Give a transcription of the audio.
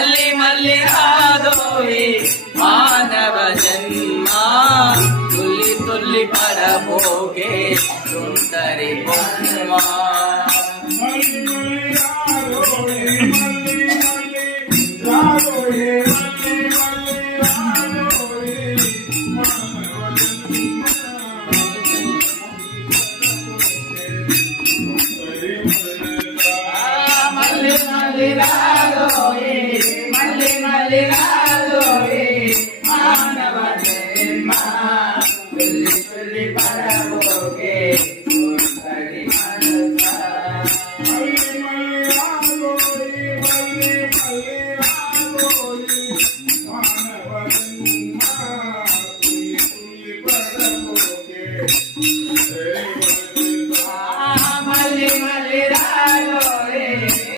మళ్ళీ మళ్ళీ రాదోయి మానవ జన్మ తుల్లి తుల్లి పడబోకే సుందరి బొమ్మ మళ్ళీ మళ్ళీ రాదోయే మానవ